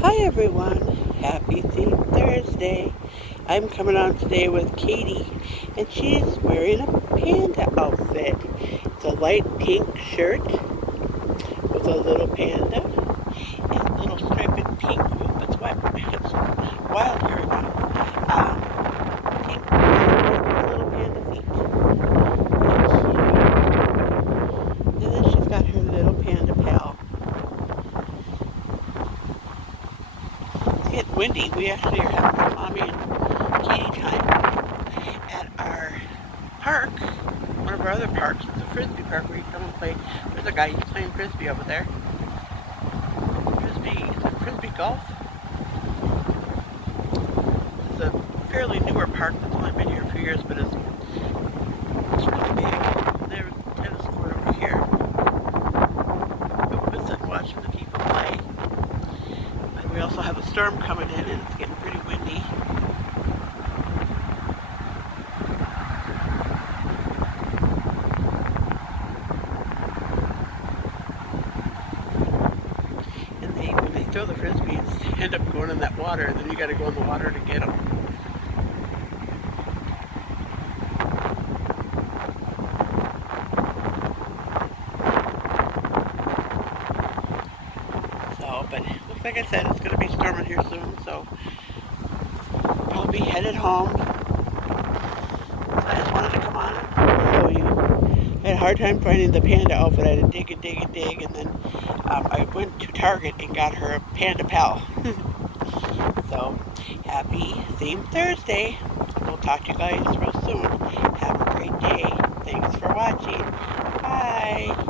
Hi everyone, happy Theme Thursday. I'm coming on today with Katie, and she's wearing a panda outfit. It's a light pink shirt with a little panda and a little striped pink. Oop, it's wet. It's wild here now. Pink little panda feet. And then she's got her little panda pal. It's windy. We actually are having some mommy and Katie time at our park, one of our other parks. It's a frisbee park where you come and play. There's a guy who's playing frisbee over there. Frisbee golf. It's a fairly newer park that's only been here a few years, but it's really big. There's a tennis court over here. We'll visit watching the people play. We also have a storm coming in, and it's getting pretty windy. And when they throw the frisbees, they end up going in that water, and then you got to go in the water to get them. But like I said, it's going to be storming here soon, so probably be headed home. So I just wanted to come on and show you. I had a hard time finding the panda outfit. I had to dig and dig and dig, and then I went to Target and got her a panda pal. So, happy Theme Thursday. We'll talk to you guys real soon. Have a great day. Thanks for watching. Bye.